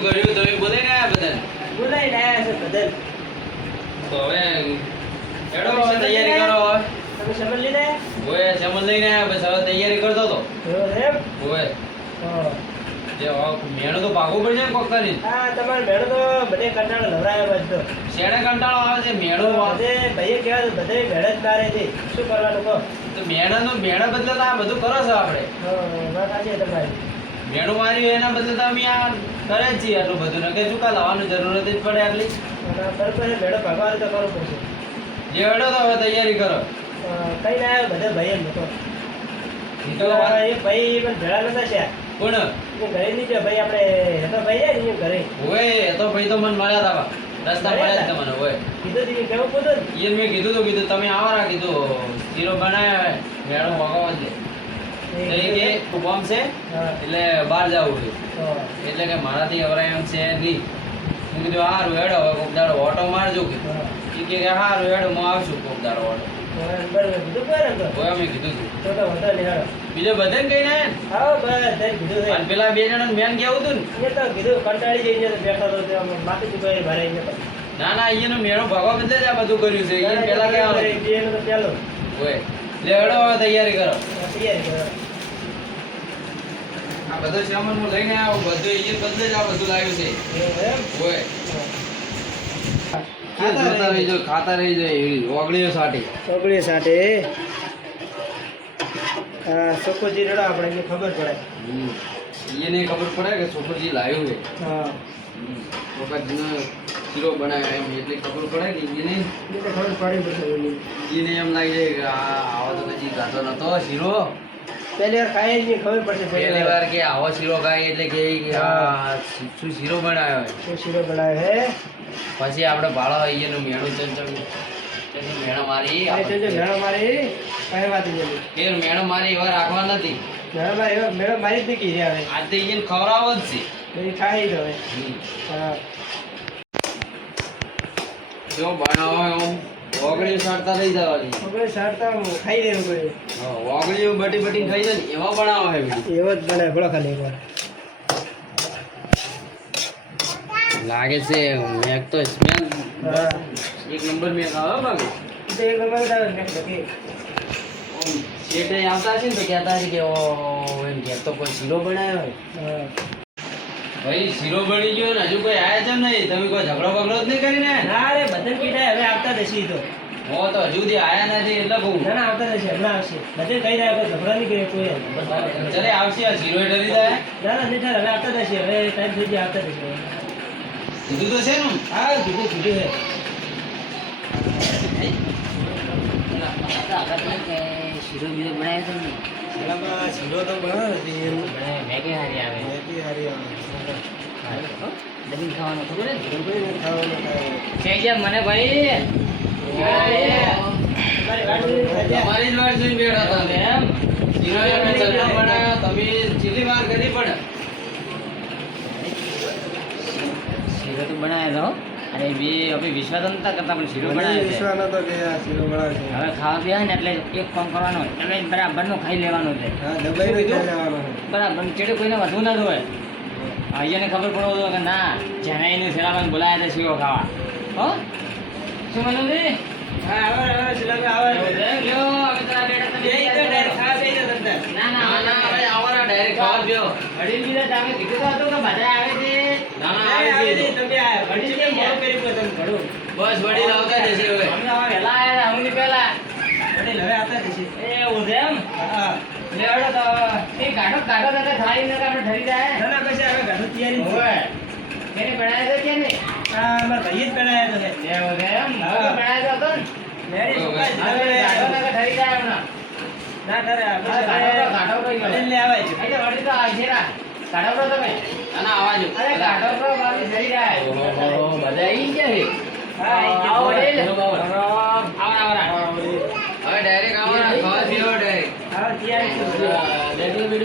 શું કર્યું તમે બોલાઈ ને આ બધા બોલાઈને આયા છે બદલ. તો હવે એડો હવે તૈયારી કરો તમે સમજ લીધા? ઓય સમજ લઈને આવ્યા બસ હવે તૈયારી કરતો તો એમ? ઓય મેણો તો ભાગવો પડશે ને કોક કરી હા, તમારે મેળો તો બધે કંટાળો લવરાયો બધો. શેણે કંટાળો આવે છે મેળો આવે ભાઈએ કહેવા તો બધે ભેળ જ મારે છે. શું કરવાનું કહો? તો મેણાનો મેળા બદલે તો આ બધું કરો છો આપણે હા, વાત સાચી તમારી. મેણું માર્યું એના બદલે તો અમે આ કરે જ છીએ એટલું બધું નકે શું કા લાવવાનું જરૂરત જ પડે આટલી બરોબર ભેડો ભેળો ભાગવાનું તો કરવું પડશે. જે હેડો તો હવે તૈયારી કરો કઈ ના આવ્યો બધે ભાઈએ એમ નતો. નીકળો હા, એ ભાઈ પણ ભેળા નતા છે કોણ એ ઘરે નહીં ગયો, ભાઈ આપણે હેતો ભાઈ જાય ને ઘરે. ઓય એ તો ભાઈ તો મને મળ્યા હતા. રસ્તા મળ્યા હતા તમને ઓય કીધું તી કેવું કીધું એ મેં કીધું તો કીધું તમે આવારા કીધું શીરો બનાવ્યા ભેળો ભગવાન છે એટલે કે બોમ્બ છે એટલે બહાર જવું છે. એટલે કે મારાથી અવરાય એમ છે નહીં. મેં કીધું હા હેડો હવે કોક દાડો ઓટો મારજો કે. હા. ઈ કે હારું હેડો હું આવશું કોક દાડો ઓટો. બીજો બધાને કઈ ના પેલા બે જણા મેન કેવું હતું ને? તો કીધું કંટાળી જઈને બેઠો હતો. ના ના અહીંયાનો મેળો ભગવા બદલે જ આ બધું કર્યું છે. ઈ પેલા કેવાનું એનું તો પહેલું. ઓય લે હેડો હવે તૈયારી કરો. તૈયારી કરો. બધો સામાન હું લઈને આવ્યો બધું એ બદલે જ આ બધું લાવ્યું છે. ખાતા જોતા રહી રહીજો ખાતા રહી જાય ઓગળીઓ સાટી ચોકડી સાથે હા સુકુજી રડો આપણે ખબર પડે. એને ખબર પડે કે છોકરજી લાવ્યું છે. હા. વખતનો શીરો બનાવ્યો એમ એટલે ખબર પડે કે એને ખબર પડે બધું એની. એમ લાગે છે કે આ આવો તો પછી ગાતો નતો શીરો. પહેલી વાર ખાઈ જ નહીં ખબર પડશે પહેલી વાર. કે આવો શીરો ખાઈ એટલે કે શું શીરો બનાવ્યો છે. શું શીરો બનાવ્યો હે પછી આપણે ભાળો અહીંયાનું મેળું ચમચમ મેણો મારી મેળો મારી. કઈ વાત એ મેણો મારી એવા રાખવા નથી. મેળો મારી એવા મેળો મારી જ નહીં કીધી હવે. આ તો અહીંયા ખવડાવો જ છે. ખાઈ જ હવે. હા. જો બનાવો ઓગળી સાડતા થઈ જવાની. હવે સારતા ખાઈ લેવું પડે. ઓગળી બટી બટી ખાઈ જાય એવા બનાવો હે એવો જ બનાવે ભલો ખાલી એકવાર. લાગે છે મેક તો સ્મેલ. એક નંબર મેક આવે બાકી. તો એક નંબર આવે શેઠે આવતા છે ને તો કહેતા છે કે ઓ એમ કે તો કોઈ શીરો બનાવ્યો હોય. ભાઈ શીરો બની ગયો ને હજુ કોઈ આયા છે નહીં? તમે કોઈ ઝઘડો બગડો જ નહીં કરીને? ના રે બધા કીધા હવે આવતા નથી તો. હો તો હજુ સુધી આયા નથી એટલે બહુ. ના ના આવતા નથી હમણાં આવશે. બધે કહી રહ્યા કોઈ ઝઘડા નહીં કરે કોઈ ચલે આવશે આ શીરો ડરી જાય. ના ના નહીં હવે આવતા જશે હવે ટાઈમ થઈ ગયો આવતા નથી કીધું તો છે ને? હા કીધું કીધું છે. શીરો બીજો બનાવ્યો તો પેલામાં શીરો તો બનાવે છે મેગી હારી આવે. હારી આવે. દબીને ખાવાનું ખબર ને ડુંગળીને ખાવાનું છે જે મને ભાઈ. તમારી જ વાર જોઈને બેઠા હતા એમ શીરો એમને ચટણી બનાવ્યો તમે ચીલી વાર કરી પણ. શીરો તો બનાવ્યો હતો અને બે અમે વિશ્વાસ નતા કરતા પણ શીરો મને છે વિશ્વાસ નતો કે આ શીરો બનાવે છે. હવે ખાવા પીવા ને એટલે એક કામ કરવાનો એટલે બરાબરનું ખાઈ લેવાનું છે હા, દબાઈ ખાઈ લેવાનું. બરાબર ચેડે કોઈને વધુ ના હોય અહીંયાને ખબર પડવો જોઈએ કે ના જણાઈની સેલામાં બોલાયા હતા શીરો ખાવા હો શું મનુજી હા, આવે, આવે, શીલાભાઈ, આવે. લ્યો અમે તારા બેટા તમે. ના ના ના ના ના હવે આવવાના ડાયરેક્ટ ખાવા તમે કીધું તો હતું કે બધા આવે છે. ના ના ના, આવે આવી નહીં, ગયું. તમે આ ભણી કેમ મોડું કર્યું કે તમે ભણો? બસ વડીલ આવતા જશે હવે. અમે આવા વહેલા આવ્યા અમને પહેલા. વડીલ હવે આવતા જશે. એ એવું એમ? હા. લેવડો તો એ થાળી ને આપણે ઠરી જાય. ના, ના, પછી હવે ઘરનું તૈયારી જ એને બનાવ્યો તો કે હા, અમારા ભાઈએ જ બનાવ્યા હતા ને. એવું છે એમ? હવે બનાવ્યો તો ને? મેરી ઓય, સુકાઈ હવે જ કાઢો હવે ને ના આવે ના, ના. હવે ખાવા પીવા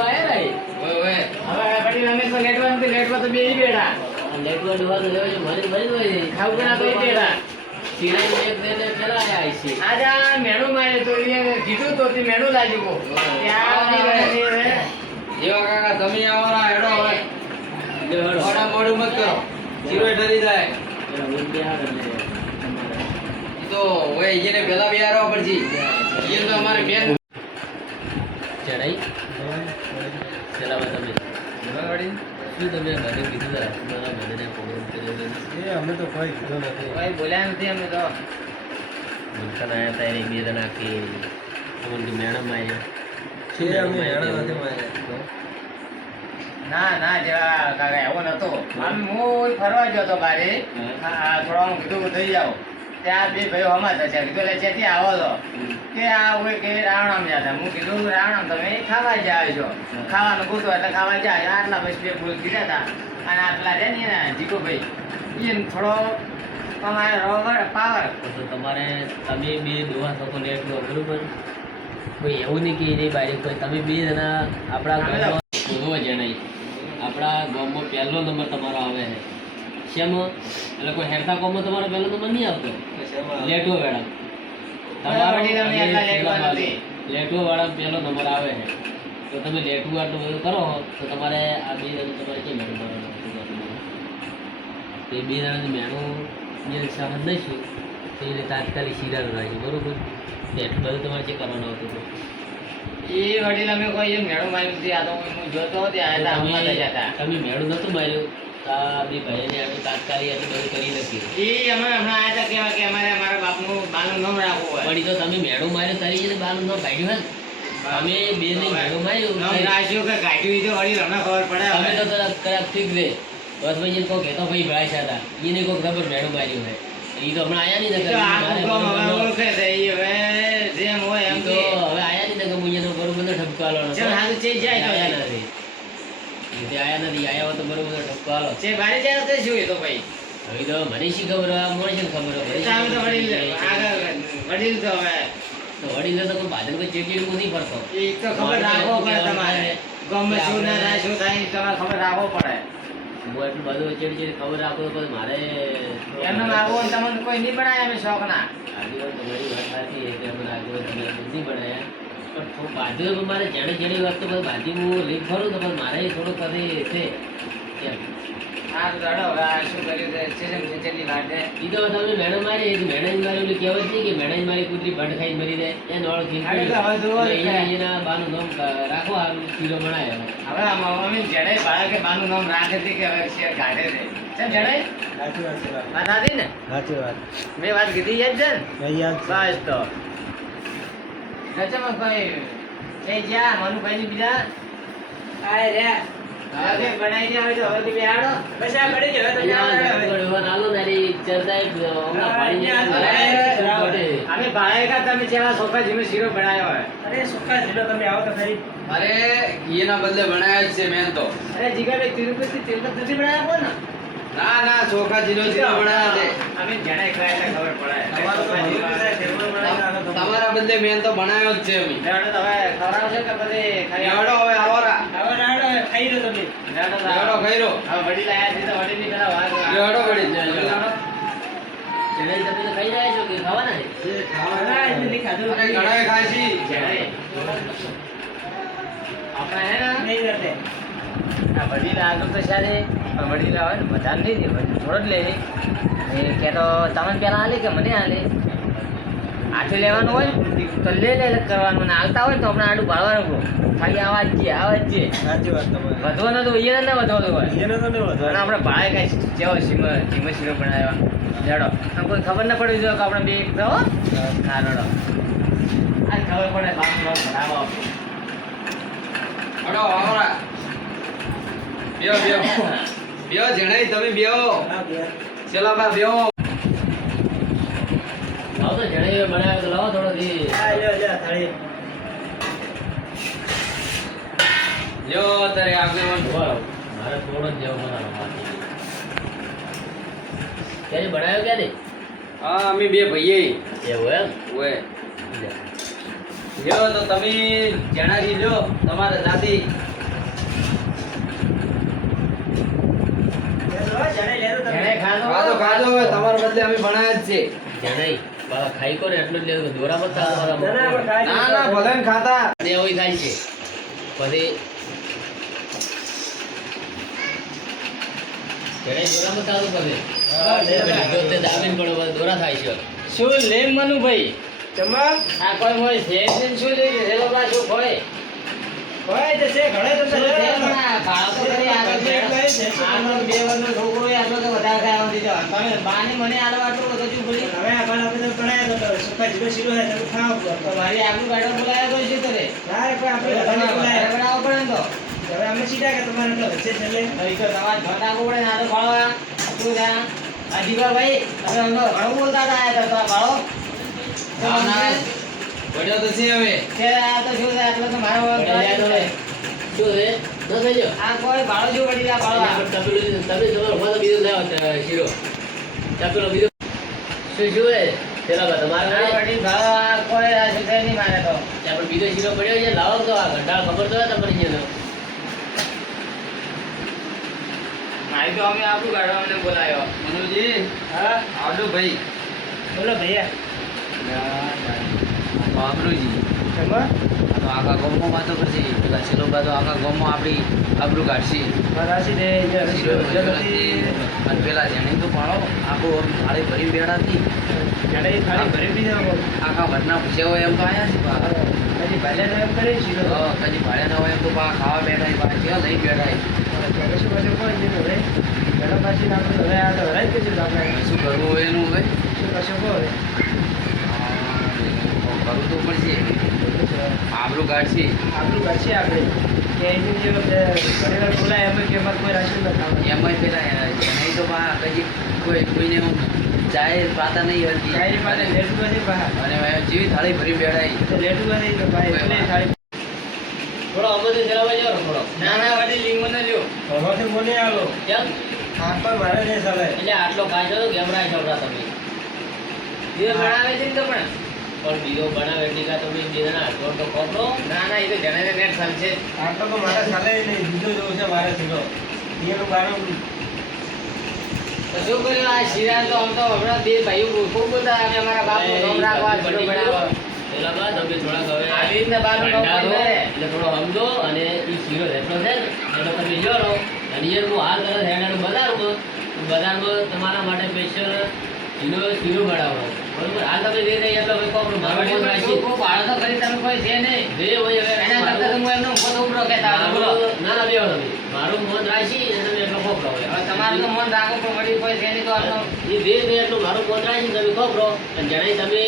આયા ભાઈ? ઓય, અમે તો લેટવા નથી તો બેહી મરી મરી ખાવું કે ના તો એ બેઠા. એને મત કરો. શીરો ઠરી જાય. તો ઓય ઈને પેલા બિહારવા પડશે. ઈ તો અમારે બેન શું તમે મને કીધું મારા મને પ્રોગ્રામ કર્યો એ અમે તો કોઈ કીધું નથી. કોઈ બોલ્યા નથી અમે તો. મુલકન આવ્યા હતા એને બે જણા કે અમને મેડમ આવ્યા છે અમે મેડમ નથી માર્યા. ના ના જેવા કાકા એવો નતો. આમ હું ફરવા ગયો તો બારે. થોડા હું કીધું થઈ જાવ ત્યાં બે ભાઈઓ હમા થશે પેલા છે ત્યાં આવો તો કે આ હોય કે રાવણામ જતા હું કીધું રાવણામ તમે ખાવા જાય છો ખાવાનું ગોતો એટલે ખાવા જાય આટલા પછી બે ફૂલ કીધા હતા અને આટલા છે ને એના જીગોભાઈ એને થોડો તમારે રોબર પાવર. તો તમારે તમે બે દોવા શકો લેટ લો બરોબર? કોઈ એવું નહીં કે નહીં બારી કોઈ તમે બે જણા આપણા ગામમાં શોધવા નહીં. આપણા ગામમાં પહેલો નંબર તમારો આવે છે. શેમાં એટલે કોઈ હેરતા ગામમાં તમારે પહેલો નંબર નહીં આવતો. લેટો વેળા. નથી. લેટો વાળા પહેલો નંબર આવે છે. તો તમે લેટું આટલું બધું કરો તો તમારે આ બે જણ તમારે કેમ મેળું કરવાનું તે બે જણાની મેળું જે સહન દઈશું તે એને તાત્કાલિક શિરાનું રાખ્યું બરોબર? તો એટલું બધું તમારે જે કરવાનું હતું એ વડીલ અમે કોઈ મેળું માર્યું આ તો હું જોતો ત્યાં તમે મેળું નહોતું માર્યું? ભાઈને આટલું તાત્કાલિક બધું કરી એ અમે હમણાં આવ્યા હતા કેવા કે અમારે અમારા બાપનું બાનું નામ રાખવું હોય. પણ તો તમે મેળું માર્યો તારી જઈને બાનું ન કાઢ્યું હોય. અમે બે ને મેળું માર્યું નામ રાખ્યું કે કાઢ્યું તો વડીલ હમણાં ખબર પડે તો. કદાચ ઠીક છે બસ ભાઈ કોઈ કહેતો ભાઈ ભાઈ છે એને કોઈ ખબર મેળું માર્યું હોય એ તો હમણાં આયા નહીં હવે ઓળખે છે. ઈ હવે જેમ હોય એમ તો હવે આયા નહીં ને કે હું એનો બરોબર ઠપકો આલો હાલ છે જાય તો તો આયા નથી આયા તો બરોબર ઠપકો આલો. છે બારે જાય તો શું તો ભાઈ. હવે તો મને શી ખબર હોય, શી ખબર હોય? તો વડીલ આગળ વડીલ તો હવે. તો વડીલો તો કોઈ બાદલ કોઈ ચીડચીડ નથી ફરતો એ તો ખબર રાખવો પડે તમારે. ગમે શું ના થાય શું થાય તમારે ખબર રાખવો પડે. હું એટલું બધું ચીડચીડ ખબર રાખું તો મારે એમને તમને કોઈ નહીં બનાય અમે શોખ ના આગેવાન તમારી વાત સાચી છે કે પણ થોડું બાજુ મારે જાણે જાણી વાત તો પછી બાજુ હું લીક ભરું તો મારે થોડુંક પછી છે. હા તો દાડો હવે આ શું કર્યું છે? વાત છે. ઈ તો તમે મેડમ મારી એ મેડમ મારી ઓલી કહેવત છે કે મેડમ મારી કૂતરી ખાઈને મરી જાય. એ નોળ. એના બાનું નામ રાખો હારું શીરો બનાવ્યો હવે આ મમ્મી જડે બાળકે બાનું નામ રાખે છે કે હવે શેર કાઢે છે. કેમ જડે સાચી વાત છે. વાત. હતી ને? સાચી વાત. મેં વાત કીધી યાદ છે ને? એ યાદ બસ તો. ગચમાં કોઈ છે જ્યાં મનુભાઈ બીજા હવે બનાવી દે હવે તો હવે ને હા, પડે. અમે ભાડેકા તમે જેવા સોફા જેવો શીરો બનાવ્યો હોય અરે સોખા જીરો તમે આવો તો ખરી અરે એના બદલે બનાવ્યા છે મેન તો અરે જીગાભાઈ તિરુપતિ તિરુપતિ નથી બનાવ્યા કોણ ના ના ચોખા જીરો જીરો બનાવ્યા છે અમે જણાય ખાય ખબર પડે તમારું બદલે મેન તો બનાવ્યો જ છે અમે લેવડો તો હવે ખવડાવશે કે પછી ખાઈ હવે આવરા. હવે રાડો, ખાઈ લો તમે. હવે વડીલ આયા છે તો વડીલની પેલા વાત લેવડો વડીલ. લેવડો. જણાઈ તમે તો ખાઈ રહ્યા છો કે ખાવાના છે? ના, એટલે નહીં ખાધું. અરે ઘણાએ ખાશી જણાય. આપણે હે ને? નહીં કરતે. આ વડીલ આગળ તો સારે. પણ વડીલ આવે ને વધારે નહીં દે થોડો જ લે એ કે તો તમને પેલા આલે કે મને આલે? હાથે લેવાનું હોય તો લે લે કરવાનું. ને હાલતા હોય તો આપણે આડું ભાળવાનું ખાલી આવાજ છે આવાજ છે. સાચી વાત તમારી. વધવાનું તો અહીંયા ના વધવાનું હોય. એને તો નહીં વધવાનું. અને આપણે ભાડે કઈ જેવો સીમ ધીમો શીરો બનાવ્યો. જડો આમ કોઈ ખબર ના પડવી જોઈએ કે આપણે બે એક તો ના રડો. આ ખબર પડે બાપુ બાપુ બે હડો આવરા જણાઈ તમે બેહો. હા, બે. ચલો બા બેહો. જણાવી બનાવ્યો તો લાવો થોડો દી લ્યો, લ્યો, થાળી. લ્યો અત્યારે મારે થોડો જ જેવો બનાવવાનો ક્યારે બનાવ્યો ક્યારે હા અમે બે ભાઈએ એવું એમ ઓય લ્યો તો તમે જણાવી લ્યો તમારા જાતિ ખાધો ખાધો ખાધો તમારા બદલે અમે ભણાયા જ છે જણાઈ બાબા ખાઈ કોને એટલું જ લેવું દોરા મત ના ના ભલે ને ખાતા. દેવું થાય છે. પછી જણાઈ દોરા મત ચાલુ કરે જો તે દાબીને પણ હવે દોરા થાય છે. શું લેમ મનુભાઈ ચમા આ કોઈ હોય છે શું લઈ લીધે લોકો શું હોય હોય તો છે ઘણા તો છે. પણ આ ભાવ તો ખરી આગળ છે. આનો બે છોકરો આટલો તો વધારે ખાવા દીધો. તમે બાને મને આલવા આટલું બધું ભૂલી? હવે આપણે આપણે તો ભણાય તો સુકા જીરો શીરો હે તો ખાવ તો મારી આગળ ગાડો બોલાયો તો છે તરે યાર કોઈ આપણે બધાને બોલાય બનાવવો પડે તો. હવે અમે સીધા કે તમારે તો વચ્ચે છેલ્લે હવે તો તમારે ઘર નાખવું પડે ના આ તો ભાળો આ. શું છે આ? આ જીગરભાઈ, તમે તો ઘણું બોલતા હતા, આયા તો તો. તો. મને- પડ્યો તો છે હવે કે આ તો શું છે, આટલો તો મારો તો શું છે આ કોઈ ભાળો શું પડી આ? તપેલું તમે તમારો ઊભા બીજો લાવો શીરો તપેલો બીજો. શું શું હે પેલા તમારે પડી ભાળો, કોઈ આ શું નહીં મારે તો. ત્યાં બીજો શીરો પડ્યો છે લાવો તો આ ઘંટાળ ખબર તો તમને અહીંયા મારી તો અમે આપણું ગાડવા અમને બોલાયો. મનુજી હા? આવજો ભાઈ. બોલો ભૈયા બાબરુજી. આ તો આખા ગામમાં તો પછી પેલા શીલોબા તો આખા ગામમાં આપણી આબરું કાઢશે. અને પેલા જેણે તો પાડો આખું થાળી ભરી બેડાથી આખા વરના પૂછ્યા હોય એમ તો આયા છે હજી ભાલે એમ કરે હા, કદી ભાડ્યા ન હોય એમ તો પા ખાવા બેઠા છે, પા ક્યાં લઈ બેઠા છે? શું કરવું હોય એનું હવે? શું કશું કહો કરવું તો પડશે. આબરૂ કાઢશે. ઘર છે આપણે. કે અહીંથી જે ઘણી વાર એમ કે અમારે કોઈ રાશન ન ખાવાનું પેલા જેણે તો પા કદી કોઈ કોઈને એમ જાહેર પાતા નહીં હતી. કાંઈ પાસે લેટું નથી બહાર અને જેવી થાળી ભરી બેઠાઈ લેટું નથી ભાઈ એટલે થાળી થોડો અમરથી ચલાવવા ને થોડો. ના ના વડી લ્યો. આવો કેમ? આ પણ મારે નહીં ચાલે. એટલે આટલો કાચો તો ગેમરાય છોકરા તમે? એ બનાવે છે ને તો પણ પણ બીજો બનાવે એટલી કા તમે બીજાના હાથમાં તો ખોટો ના? ના એ તો જણાને નેટ ચાલશે આટલો તો મારા ચાલે નહીં બીજો જોવું છે મારે સીધો એનું બારું તો શું કર્યું? આ શિરા તો આમ તો હમણાં બે ભાઈઓ ખૂબ બધા અમે અમારા બાપનું નામ રાખવા છોડો બનાવો પેલા બાદ અમે થોડાક હવે આવી રીતના કરે. એટલે થોડો સમજો અને એ શીરો એટલો છે ને એટલે તમે જોડો અને એ હું હાલ તરત હેડાનું બજારમાં તો બજારમાં તમારા માટે સ્પેશિયલ શીરો મારો મન રાખી તમે એટલો ખોપરો તમારું તો મન રાખો પણ વળી કોઈ છે નહીં તો એ બે બે એટલું મારું મન રાખી તમે ખોપરો અને જણાય તમે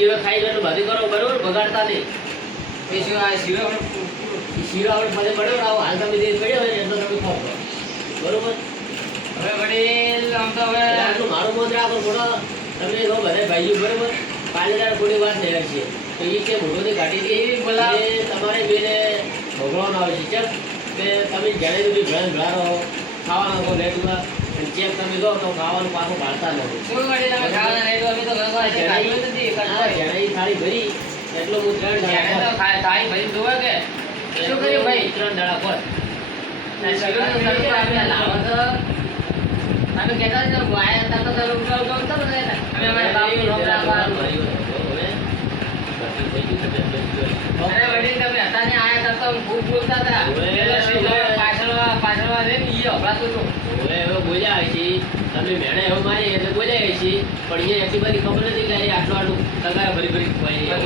એ ખાઈ એટલું બધી કરો બરોબર? બગાડતા નહીં. એ સિવાય શીરો શીરો આપણે બધે પડ્યો રાવો હાલ તમે જે પડ્યો હોય એટલો તમે ખોપરો બરોબર? હવે વડીલ આમ તો હવે આટલું મારું મત રાખો થોડો. તમે કહો બધા ભાઈઓ બરોબર કાલે તારે વાત નહીં છે. તો એ છે મોઢોથી કાઢી દે. એ બોલાવ. તમારે બેને ભોગવવાનો આવે છે. કે તમે જ્યારે સુધી ભેળ ભેળા રહો ખાવાના કહો લેટમાં ચેક તમે દો તો ખાવાનું પાછું કાઢતા નથી. શું વડીલ અમે ખાવાના નહીં તો અમે તો ઘરમાં આજે ખાધું જ નથી હા, કરતા જેણે ઈ થાળી ભરી એટલો હું ત્રણ દાડા થાળી ભરી જોવે કે? શું કર્યું ભાઈ? ત્રણ દાડા પર. ના, શીરોનું તડકો આપણે લાવો તો તમે કહેતા હતા આયા હતા તો તમે ઉઠાવ તો બધા અમે અમારા બાપનું નામ રાખવા અરે વડીલ તમે હતા ને આયા હતા તો ખૂબ બોલતા હતા. પાછળમાં રહે ને. હવે બોલ્યા તમે મેણે એવું મારી એટલે બોલ્યા છે. પણ એ એટલી બધી ખબર નથી કે આટલું આટલું તગાર ભરી ભરી તો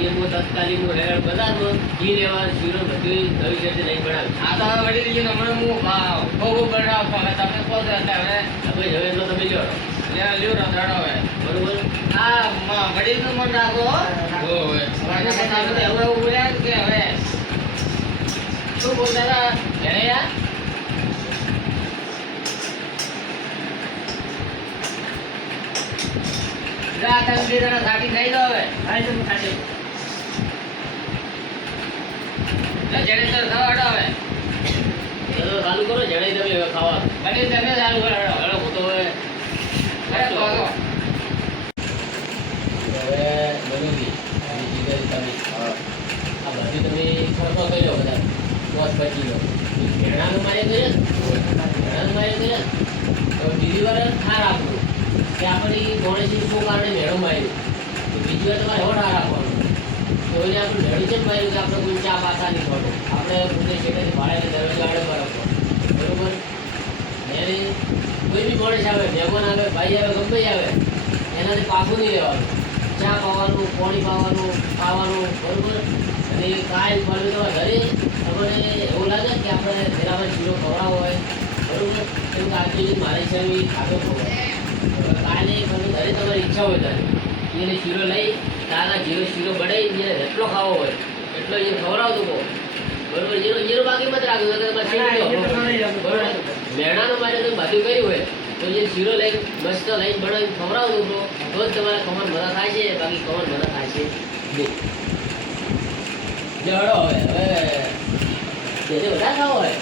એ તત્કાલીન હું રેડ બજારમાં ઘી લેવા શીરો બધું રીતે નહીં બનાવી આ તો હવે વડીલ હમણાં હું બહુ બહુ બનાવતો. હવે તમે કહો હવે હવે એટલો તમે જો લ્યો, લ્યો રંધાડો હવે. બરોબર? આ વડીલનું મન રાખો હો. ઓવે. અને પછી તમે તો એવું એવું બોલ્યા કે હવે? શું બોલતા હતા? એને યાર જા તમે બે જણા સાકી થઈ જાઓ હવે. ખાશે લે જડેતર ખાવા હટો હવે. ચાલુ કરો જડે તમે હવે ખાવા બની તમે ચાલુ કરો કે આપણે ગણેશની શું કારણે મેળો માર્યું. બીજી વાર ઠાર આપવાનો તો આપણે મેળું છે માર્યું કે આપણે કોઈ ચા પાસા નહીં ખોટું? આપણે પોતે શેઠેથી ભાડે દરવાજા આડે પર બરોબર? એને કોઈ બી માણસ આવે મહેમાન આવે, ભાઈ આવે, ગમે આવે, એનાથી પાછું નહીં રહેવાનું. ચા પાવાનું, પાણી પાવાનું, ખાવાનું, બરોબર? અને કાંઈ પરમી તમારે ઘરે તમને એવું લાગે કે આપણે ઘેરામાં પર ખવડાવો હોય, બરોબર? કેમ કે આજે મારે એ ખાધો ખવડાવે. હવે કાલે તમે ઘરે તમારી ઈચ્છા હોય ત્યારે એને શીરો લઈ, તારા જીરો શીરો બડાવી જેને જેટલો ખાવો હોય, એટલો એ ખવડાવતો કહો. બરોબર? જીરો જીરો બાકી મત રાખજો તો તમારે હા, એ તો શીરો ઘણી જગ્યાએ. બરોબર મારે તમે બધું કર્યું હોય. તો જે શીરો બસ મસ્ત લાઈન બનાવીને ખવડાવો તો તો જ તમારે કમર મદદ થાય છે, બાકી કમર મદદ થાય છે. જડો હવે હવે. જેને વધારે ખાવો હોય.